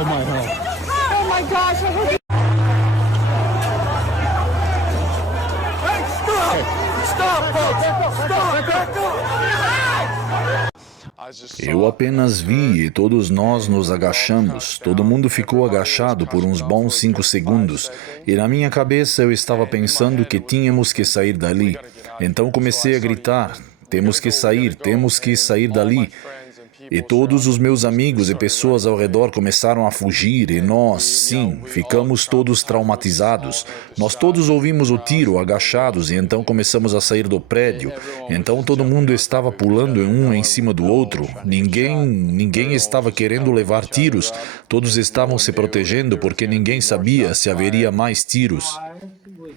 Oh my God. Oh my gosh. Hey, stop, folks. Stop, back up. Eu apenas vi e todos nós nos agachamos. Todo mundo ficou agachado por uns bons 5 segundos. E na minha cabeça eu estava pensando que tínhamos que sair dali. Então comecei a gritar: temos que sair dali. E todos os meus amigos e pessoas ao redor começaram a fugir e nós, sim, ficamos todos traumatizados. Nós todos ouvimos o tiro agachados e então começamos a sair do prédio. Então todo mundo estava pulando um em cima do outro. Ninguém estava querendo levar tiros. Todos estavam se protegendo porque ninguém sabia se haveria mais tiros.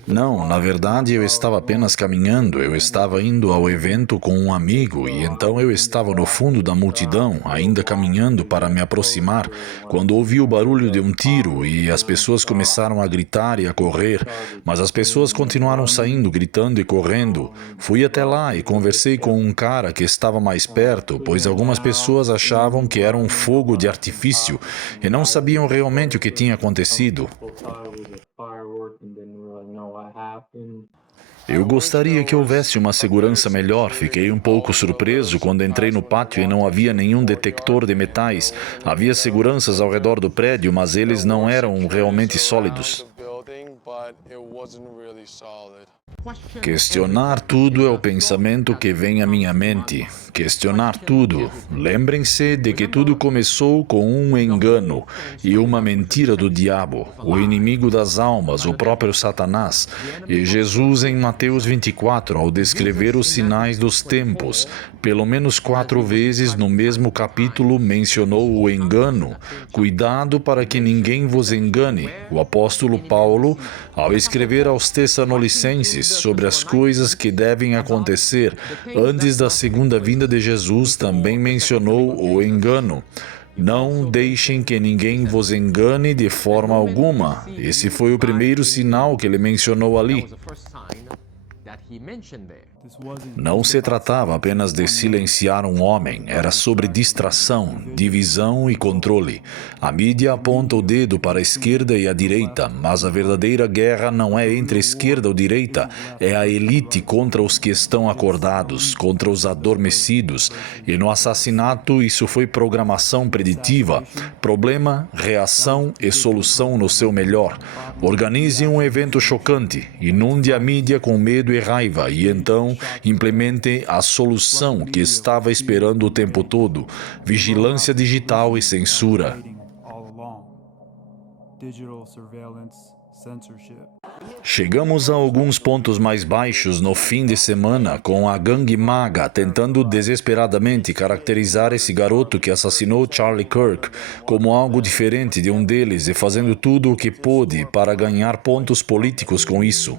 Não, na verdade eu estava apenas caminhando, eu estava indo ao evento com um amigo e então eu estava no fundo da multidão, ainda caminhando para me aproximar, quando ouvi o barulho de um tiro e as pessoas começaram a gritar e a correr, mas as pessoas continuaram saindo, gritando e correndo. Fui até lá e conversei com um cara que estava mais perto, pois algumas pessoas achavam que era um fogo de artifício e não sabiam realmente o que tinha acontecido. Eu gostaria que houvesse uma segurança melhor. Fiquei um pouco surpreso quando entrei no pátio e não havia nenhum detector de metais. Havia seguranças ao redor do prédio, mas eles não eram realmente sólidos. Questionar tudo é o pensamento que vem à minha mente. Questionar tudo. Lembrem-se de que tudo começou com um engano e uma mentira do diabo, o inimigo das almas, o próprio Satanás. E Jesus, em Mateus 24, ao descrever os sinais dos tempos, pelo menos 4 vezes no mesmo capítulo mencionou o engano. Cuidado para que ninguém vos engane. O apóstolo Paulo, ao escrever aos Tessalonicenses sobre as coisas que devem acontecer antes da segunda vinda de Jesus, também mencionou o engano. Não deixem que ninguém vos engane de forma alguma. Esse foi o primeiro sinal que ele mencionou ali. Não se tratava apenas de silenciar um homem, era sobre distração, divisão e controle. A mídia aponta o dedo para a esquerda e a direita, mas a verdadeira guerra não é entre a esquerda ou direita, é a elite contra os que estão acordados, contra os adormecidos. E no assassinato isso foi programação preditiva, problema, reação e solução no seu melhor. Organize um evento chocante, inunde a mídia com medo e raiva e então implemente a solução que estava esperando o tempo todo: vigilância digital e censura. Chegamos a alguns pontos mais baixos no fim de semana, com a gangue MAGA tentando desesperadamente caracterizar esse garoto que assassinou Charlie Kirk como algo diferente de um deles e fazendo tudo o que pôde para ganhar pontos políticos com isso.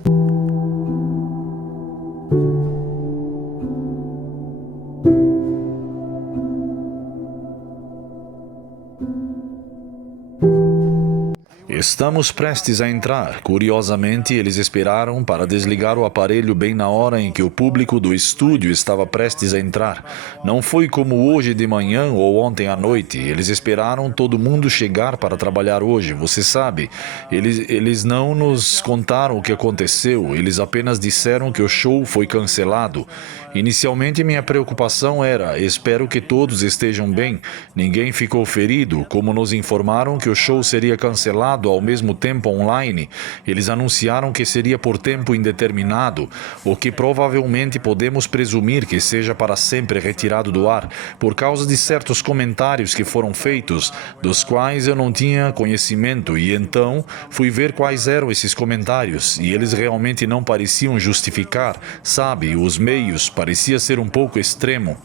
Estamos prestes a entrar. Curiosamente, eles esperaram para desligar o aparelho bem na hora em que o público do estúdio estava prestes a entrar. Não foi como hoje de manhã ou ontem à noite. Eles esperaram todo mundo chegar para trabalhar hoje. Você sabe, eles não nos contaram o que aconteceu. Eles apenas disseram que o show foi cancelado. Inicialmente, minha preocupação era: espero que todos estejam bem. Ninguém ficou ferido. Como nos informaram que o show seria cancelado ao mesmo tempo online, eles anunciaram que seria por tempo indeterminado, o que provavelmente podemos presumir que seja para sempre retirado do ar, por causa de certos comentários que foram feitos, dos quais eu não tinha conhecimento, e então fui ver quais eram esses comentários, e eles realmente não pareciam justificar, sabe, os meios, parecia ser um pouco extremo.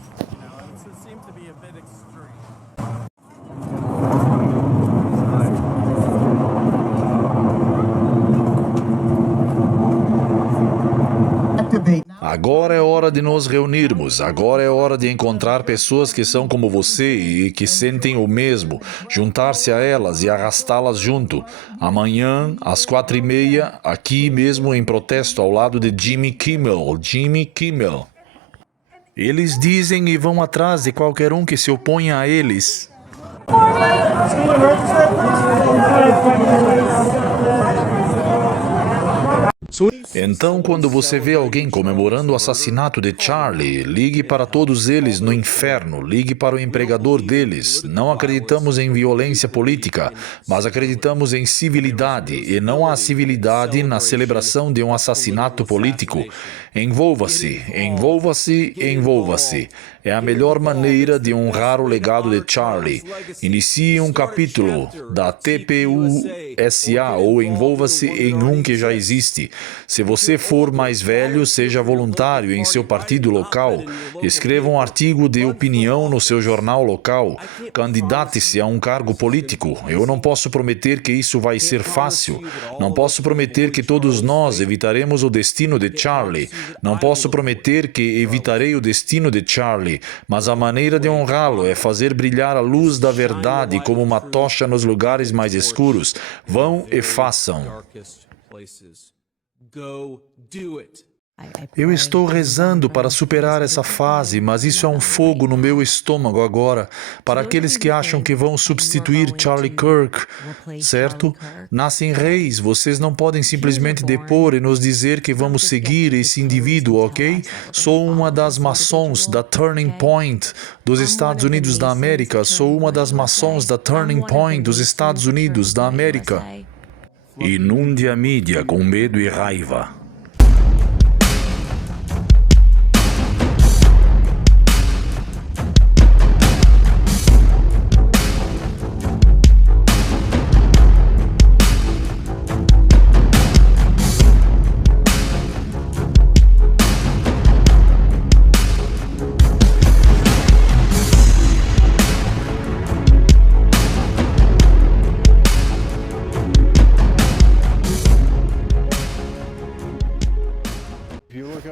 Agora é hora de nos reunirmos. Agora é hora de encontrar pessoas que são como você e que sentem o mesmo. Juntar-se a elas e arrastá-las junto. Amanhã, às 4h30, aqui mesmo em protesto ao lado de Jimmy Kimmel. Jimmy Kimmel. Eles dizem e vão atrás de qualquer um que se oponha a eles. Então, quando você vê alguém comemorando o assassinato de Charlie, ligue para todos eles no inferno, ligue para o empregador deles. Não acreditamos em violência política, mas acreditamos em civilidade, e não há civilidade na celebração de um assassinato político. Envolva-se, envolva-se, envolva-se. É a melhor maneira de honrar o legado de Charlie. Inicie um capítulo da TPUSA ou envolva-se em um que já existe. Se você for mais velho, seja voluntário em seu partido local. Escreva um artigo de opinião no seu jornal local. Candidate-se a um cargo político. Eu não posso prometer que isso vai ser fácil. Não posso prometer que todos nós evitaremos o destino de Charlie. Não posso prometer que evitarei o destino de Charlie. Mas a maneira de honrá-lo é fazer brilhar a luz da verdade como uma tocha nos lugares mais escuros. Vão e façam. Eu estou rezando para superar essa fase, mas isso é um fogo no meu estômago agora. Para aqueles que acham que vão substituir Charlie Kirk, certo? Nascem reis, vocês não podem simplesmente depor e nos dizer que vamos seguir esse indivíduo, ok? Sou uma das maçons da Turning Point dos Estados Unidos da América. Sou uma das maçons da Turning Point dos Estados Unidos da América. Inunde a mídia com medo e raiva.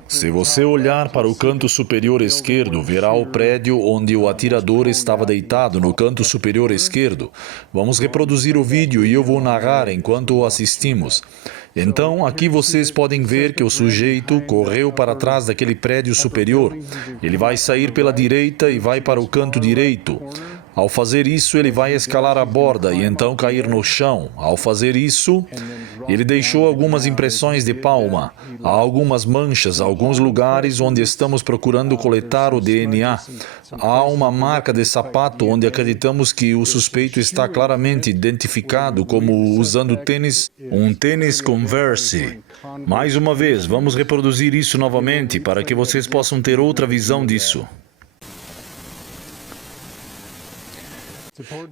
Se você olhar para o canto superior esquerdo, verá o prédio onde o atirador estava deitado no canto superior esquerdo. Vamos reproduzir o vídeo e eu vou narrar enquanto o assistimos. Então, aqui vocês podem ver que o sujeito correu para trás daquele prédio superior. Ele vai sair pela direita e vai para o canto direito. Ao fazer isso, ele vai escalar a borda e então cair no chão. Ao fazer isso, ele deixou algumas impressões de palma. Há algumas manchas, alguns lugares onde estamos procurando coletar o DNA. Há uma marca de sapato onde acreditamos que o suspeito está claramente identificado como usando um tênis Converse. Mais uma vez, vamos reproduzir isso novamente para que vocês possam ter outra visão disso.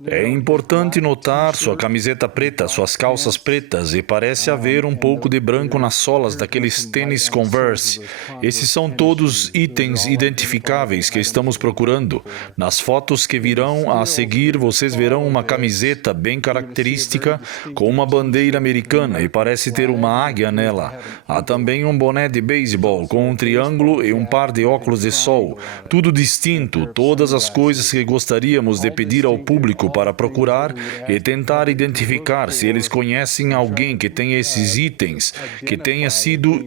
É importante notar sua camiseta preta, suas calças pretas e parece haver um pouco de branco nas solas daqueles tênis Converse. Esses são todos itens identificáveis que estamos procurando. Nas fotos que virão a seguir, vocês verão uma camiseta bem característica com uma bandeira americana e parece ter uma águia nela. Há também um boné de beisebol com um triângulo e um par de óculos de sol. Tudo distinto, todas as coisas que gostaríamos de pedir ao público para procurar e tentar identificar se eles conhecem alguém que tenha esses itens, que tenha sido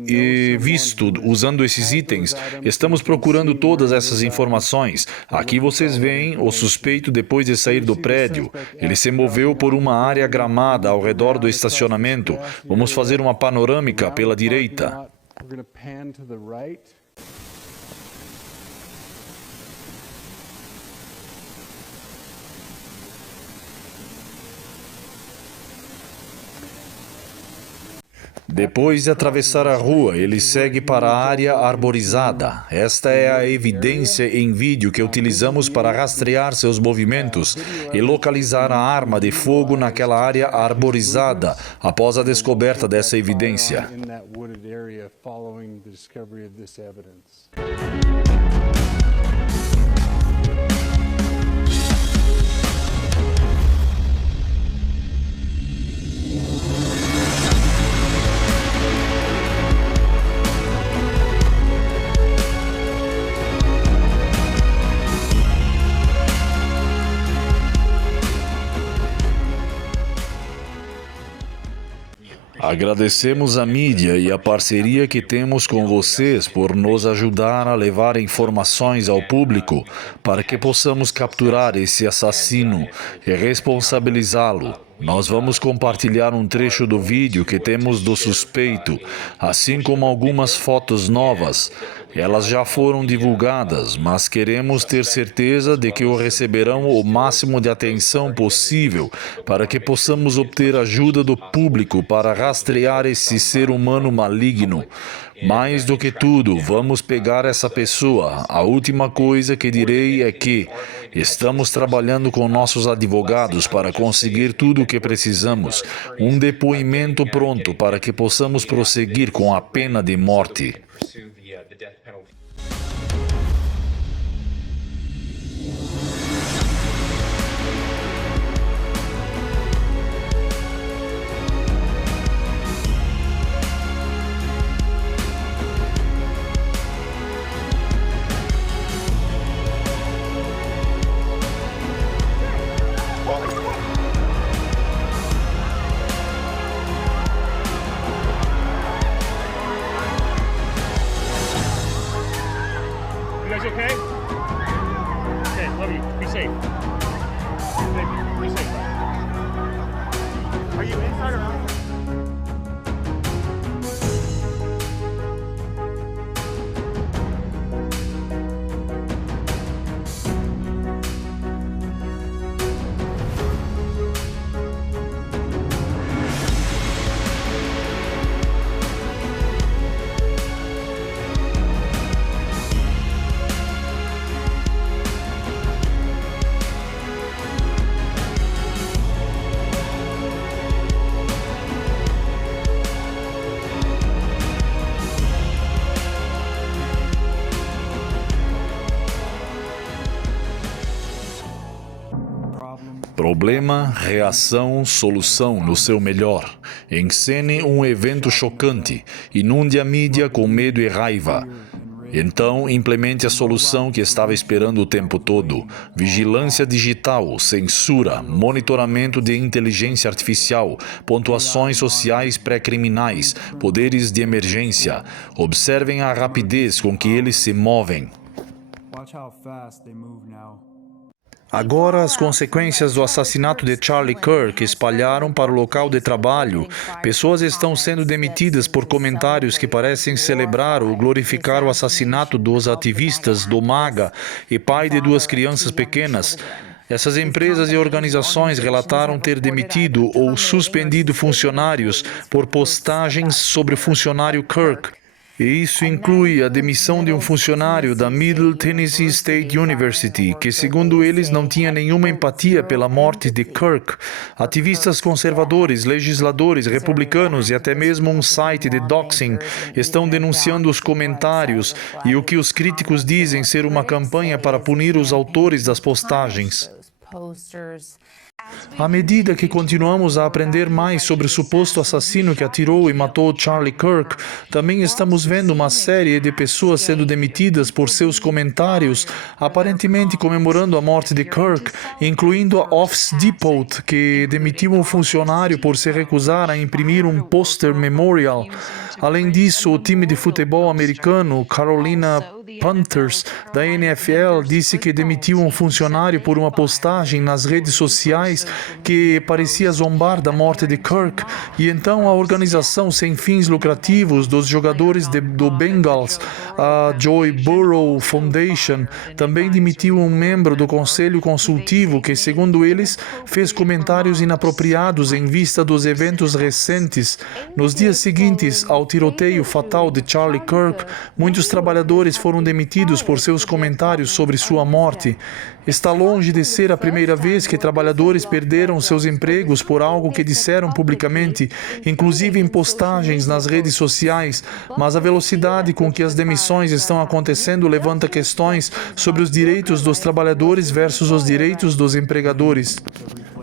visto usando esses itens. Estamos procurando todas essas informações. Aqui vocês veem o suspeito depois de sair do prédio. Ele se moveu por uma área gramada ao redor do estacionamento. Vamos fazer uma panorâmica pela direita. Depois de atravessar a rua, ele segue para a área arborizada. Esta é a evidência em vídeo que utilizamos para rastrear seus movimentos e localizar a arma de fogo naquela área arborizada após a descoberta dessa evidência. Agradecemos à mídia e a parceria que temos com vocês por nos ajudar a levar informações ao público para que possamos capturar esse assassino e responsabilizá-lo. Nós vamos compartilhar um trecho do vídeo que temos do suspeito, assim como algumas fotos novas. Elas já foram divulgadas, mas queremos ter certeza de que o receberão o máximo de atenção possível para que possamos obter ajuda do público para rastrear esse ser humano maligno. Mais do que tudo, vamos pegar essa pessoa. A última coisa que direi é que estamos trabalhando com nossos advogados para conseguir tudo o que precisamos. Um depoimento pronto para que possamos prosseguir com a pena de morte. You guys okay? Okay, love you. Be safe. Baby, be safe. Are you inside or outside? Problema, reação, solução no seu melhor. Encene um evento chocante. Inunde a mídia com medo e raiva. Então, implemente a solução que estava esperando o tempo todo. Vigilância digital, censura, monitoramento de inteligência artificial, pontuações sociais pré-criminais, poderes de emergência. Observem a rapidez com que eles se movem. Watch how fast they move now. Agora, as consequências do assassinato de Charlie Kirk espalharam para o local de trabalho. Pessoas estão sendo demitidas por comentários que parecem celebrar ou glorificar o assassinato dos ativistas do MAGA e pai de 2 crianças pequenas. Essas empresas e organizações relataram ter demitido ou suspendido funcionários por postagens sobre o funcionário Kirk. E isso inclui a demissão de um funcionário da Middle Tennessee State University, que, segundo eles, não tinha nenhuma empatia pela morte de Kirk. Ativistas conservadores, legisladores, republicanos e até mesmo um site de doxing estão denunciando os comentários e o que os críticos dizem ser uma campanha para punir os autores das postagens. À medida que continuamos a aprender mais sobre o suposto assassino que atirou e matou Charlie Kirk, também estamos vendo uma série de pessoas sendo demitidas por seus comentários, aparentemente comemorando a morte de Kirk, incluindo a Office Depot, que demitiu um funcionário por se recusar a imprimir um pôster memorial. Além disso, o time de futebol americano Carolina Panthers, da NFL, disse que demitiu um funcionário por uma postagem nas redes sociais que parecia zombar da morte de Kirk, e então a organização sem fins lucrativos dos jogadores do Bengals, a Joy Burrow Foundation, também demitiu um membro do conselho consultivo que, segundo eles, fez comentários inapropriados em vista dos eventos recentes. Nos dias seguintes ao tiroteio fatal de Charlie Kirk, muitos trabalhadores foram demitidos por seus comentários sobre sua morte. Está longe de ser a primeira vez que trabalhadores perderam seus empregos por algo que disseram publicamente, inclusive em postagens nas redes sociais, mas a velocidade com que as demissões estão acontecendo levanta questões sobre os direitos dos trabalhadores versus os direitos dos empregadores.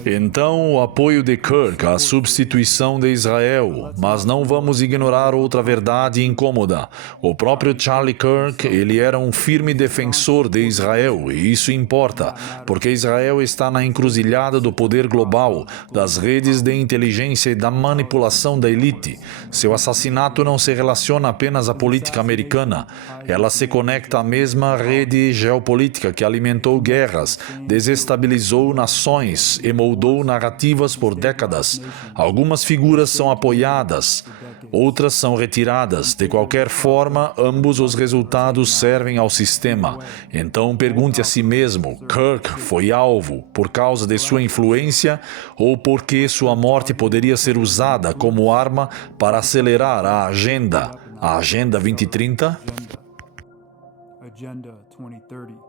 Então, o apoio de Kirk à substituição de Israel, mas não vamos ignorar outra verdade incômoda. O próprio Charlie Kirk, ele era um firme defensor de Israel, e isso importa, porque Israel está na encruzilhada do poder global, das redes de inteligência e da manipulação da elite. Seu assassinato não se relaciona apenas à política americana, ela se conecta à mesma rede geopolítica que alimentou guerras, desestabilizou nações e moldou narrativas por décadas. Algumas figuras são apoiadas, outras são retiradas. De qualquer forma, ambos os resultados servem ao sistema. Então pergunte a si mesmo: Kirk foi alvo por causa de sua influência ou porque sua morte poderia ser usada como arma para acelerar a Agenda 2030? Agenda 2030.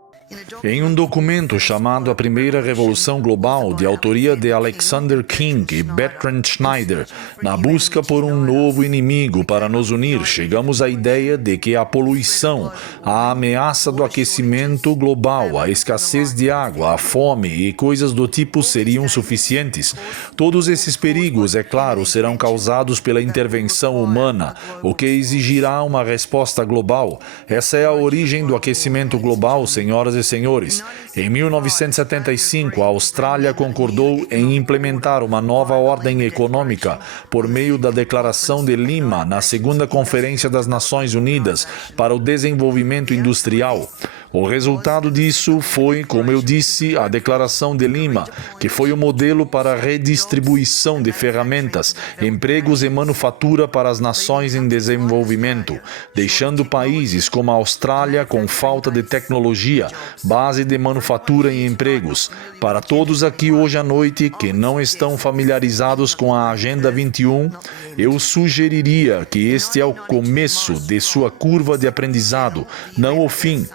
Em um documento chamado A Primeira Revolução Global, de autoria de Alexander King e Bertrand Schneider, na busca por um novo inimigo para nos unir, chegamos à ideia de que a poluição, a ameaça do aquecimento global, a escassez de água, a fome e coisas do tipo seriam suficientes. Todos esses perigos, é claro, serão causados pela intervenção humana, o que exigirá uma resposta global. Essa é a origem do aquecimento global, senhoras e senhores. Em 1975, a Austrália concordou em implementar uma nova ordem econômica por meio da Declaração de Lima na Segunda Conferência das Nações Unidas para o Desenvolvimento Industrial. O resultado disso foi, como eu disse, a Declaração de Lima, que foi o modelo para a redistribuição de ferramentas, empregos e manufatura para as nações em desenvolvimento, deixando países como a Austrália com falta de tecnologia, base de manufatura e empregos. Para todos aqui hoje à noite que não estão familiarizados com a Agenda 21, eu sugeriria que este é o começo de sua curva de aprendizado, não o fim.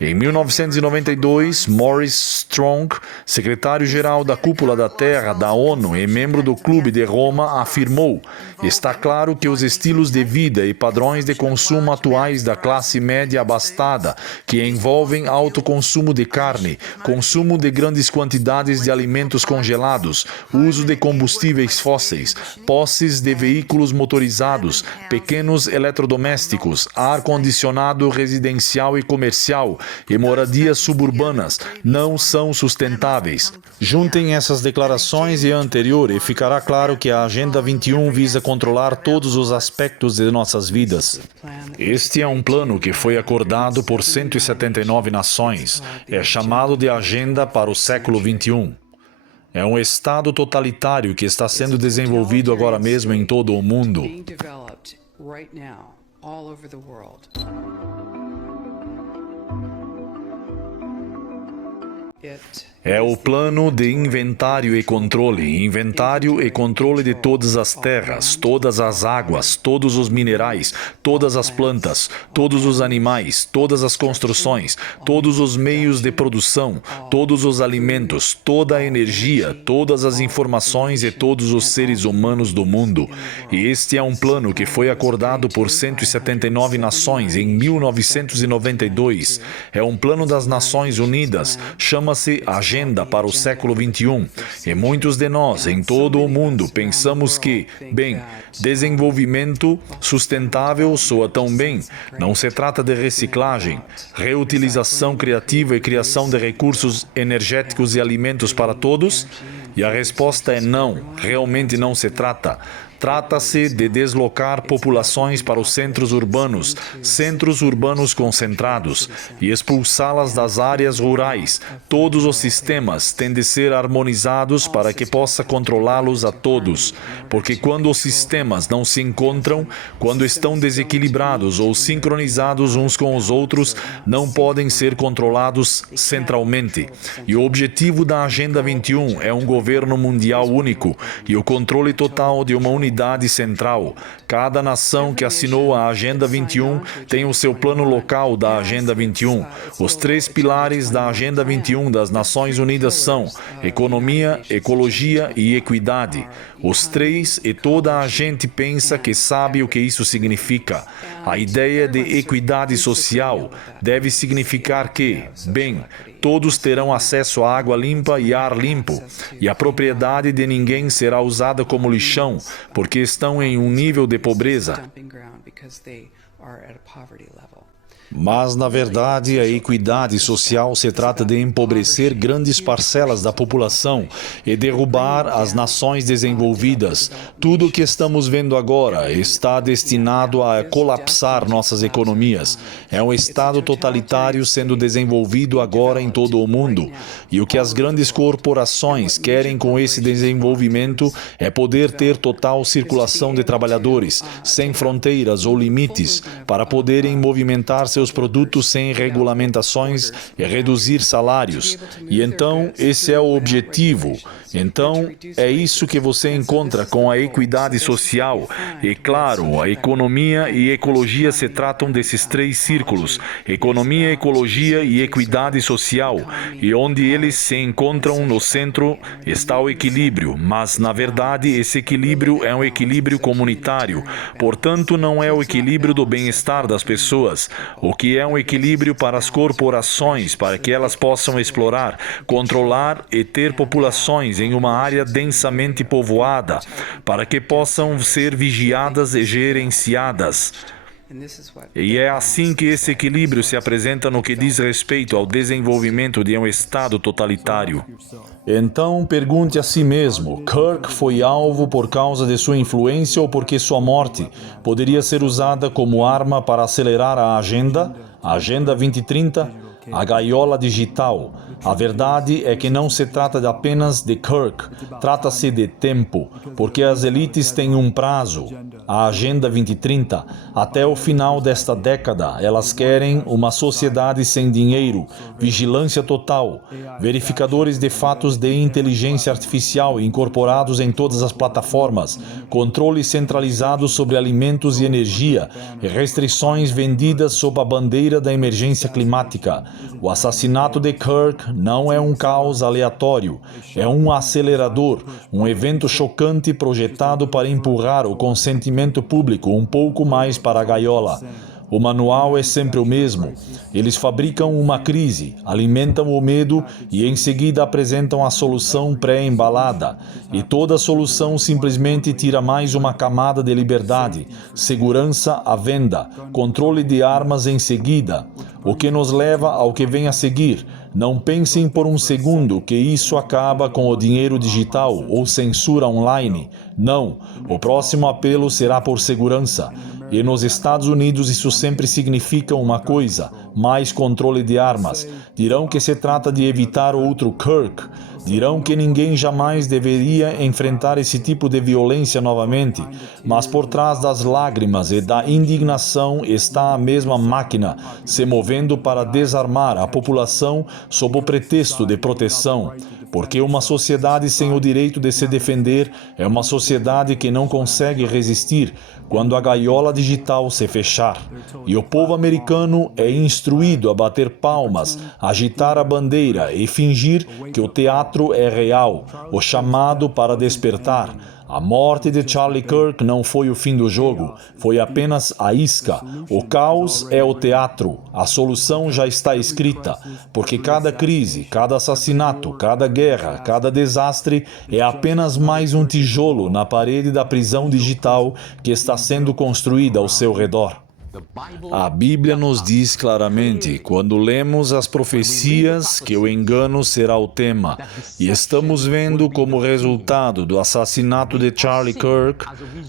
Em 1992, Maurice Strong, secretário-geral da Cúpula da Terra da ONU e membro do Clube de Roma, afirmou: está claro que os estilos de vida e padrões de consumo atuais da classe média abastada, que envolvem alto consumo de carne, consumo de grandes quantidades de alimentos congelados, uso de combustíveis fósseis, posses de veículos motorizados, pequenos eletrodomésticos, ar-condicionado residencial e comercial, e moradias suburbanas não são sustentáveis. Juntem essas declarações e a anterior e ficará claro que a Agenda 21 visa controlar todos os aspectos de nossas vidas. Este é um plano que foi acordado por 179 nações. É chamado de Agenda para o século 21. É um estado totalitário que está sendo desenvolvido agora mesmo em todo o mundo. É o plano de inventário e controle de todas as terras, todas as águas, todos os minerais, todas as plantas, todos os animais, todas as construções, todos os meios de produção, todos os alimentos, toda a energia, todas as informações e todos os seres humanos do mundo. E este é um plano que foi acordado por 179 nações em 1992. É um plano das Nações Unidas, chama-se Agenda para o século 21. E muitos de nós, em todo o mundo, pensamos que, bem, desenvolvimento sustentável soa tão bem. Não se trata de reciclagem, reutilização criativa e criação de recursos energéticos e alimentos para todos? E a resposta é não, realmente não se trata. Trata-se de deslocar populações para os centros urbanos concentrados, e expulsá-las das áreas rurais. Todos os sistemas têm de ser harmonizados para que possa controlá-los a todos, porque quando os sistemas não se encontram, quando estão desequilibrados ou sincronizados uns com os outros, não podem ser controlados centralmente. E o objetivo da Agenda 21 é um governo mundial único e o controle total de uma unidade unidade central. Cada nação que assinou a Agenda 21 tem o seu plano local da Agenda 21. Os 3 pilares da Agenda 21 das Nações Unidas são economia, ecologia e equidade. Os 3, e toda a gente pensa que sabe o que isso significa. A ideia de equidade social deve significar que, bem, todos terão acesso a água limpa e ar limpo, e a propriedade de ninguém será usada como lixão, porque estão em um nível de pobreza. Mas, na verdade, a equidade social se trata de empobrecer grandes parcelas da população e derrubar as nações desenvolvidas. Tudo o que estamos vendo agora está destinado a colapsar nossas economias. É um estado totalitário sendo desenvolvido agora em todo o mundo. E o que as grandes corporações querem com esse desenvolvimento é poder ter total circulação de trabalhadores, sem fronteiras ou limites, para poderem movimentar seus produtos sem regulamentações e reduzir salários. E então, esse é o objetivo. Então, é isso que você encontra com a equidade social. E, claro, a economia e ecologia se tratam desses 3 círculos: economia, ecologia e equidade social. E onde eles se encontram no centro está o equilíbrio, mas, na verdade, esse equilíbrio é um equilíbrio comunitário. Portanto, não é o equilíbrio do bem-estar das pessoas. O que é um equilíbrio para as corporações, para que elas possam explorar, controlar e ter populações em uma área densamente povoada, para que possam ser vigiadas e gerenciadas. E é assim que esse equilíbrio se apresenta no que diz respeito ao desenvolvimento de um Estado totalitário. Então, pergunte a si mesmo: Kirk foi alvo por causa de sua influência ou porque sua morte poderia ser usada como arma para acelerar a Agenda 2030, a gaiola digital? A verdade é que não se trata apenas de Kirk, trata-se de tempo, porque as elites têm um prazo, a Agenda 2030. Até o final desta década, elas querem uma sociedade sem dinheiro, vigilância total, verificadores de fatos de inteligência artificial incorporados em todas as plataformas, controle centralizado sobre alimentos e energia, e restrições vendidas sob a bandeira da emergência climática. O assassinato de Kirk não é um caos aleatório, é um acelerador, um evento chocante projetado para empurrar o consentimento público um pouco mais para a gaiola. O manual é sempre o mesmo. Eles fabricam uma crise, alimentam o medo e em seguida apresentam a solução pré-embalada. E toda solução simplesmente tira mais uma camada de liberdade, segurança à venda, controle de armas em seguida. O que nos leva ao que vem a seguir. Não pensem por um segundo que isso acaba com o dinheiro digital ou censura online. Não. O próximo apelo será por segurança. E nos Estados Unidos isso sempre significa uma coisa: mais controle de armas. Dirão que se trata de evitar outro Kirk. Dirão que ninguém jamais deveria enfrentar esse tipo de violência novamente. Mas por trás das lágrimas e da indignação está a mesma máquina, se movendo para desarmar a população sob o pretexto de proteção. Porque uma sociedade sem o direito de se defender é uma sociedade que não consegue resistir quando a gaiola digital se fechar. E o povo americano é instruído a bater palmas, agitar a bandeira e fingir que o teatro é real, o chamado para despertar. A morte de Charlie Kirk não foi o fim do jogo, foi apenas a isca. O caos é o teatro, a solução já está escrita, porque cada crise, cada assassinato, cada guerra, cada desastre é apenas mais um tijolo na parede da prisão digital que está sendo construída ao seu redor. A Bíblia nos diz claramente, quando lemos as profecias, que o engano será o tema. E estamos vendo como resultado do assassinato de Charlie Kirk,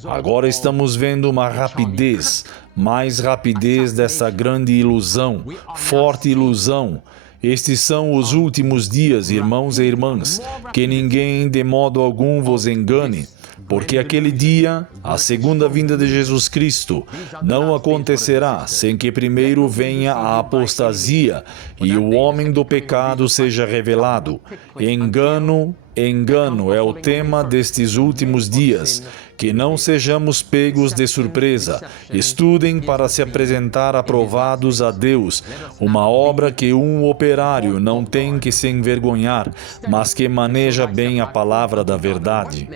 agora estamos vendo uma rapidez, mais rapidez dessa grande ilusão, forte ilusão. Estes são os últimos dias, irmãos e irmãs, que ninguém de modo algum vos engane. porque aquele dia, a segunda vinda de Jesus Cristo, não acontecerá sem que primeiro venha a apostasia e o homem do pecado seja revelado. Engano, engano é o tema destes últimos dias. Que não sejamos pegos de surpresa. Estudem para se apresentar aprovados a Deus, uma obra que um operário não tem que se envergonhar, mas que maneja bem a palavra da verdade.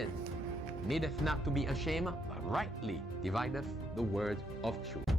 Needeth not to be ashamed, but rightly divideth the word of truth.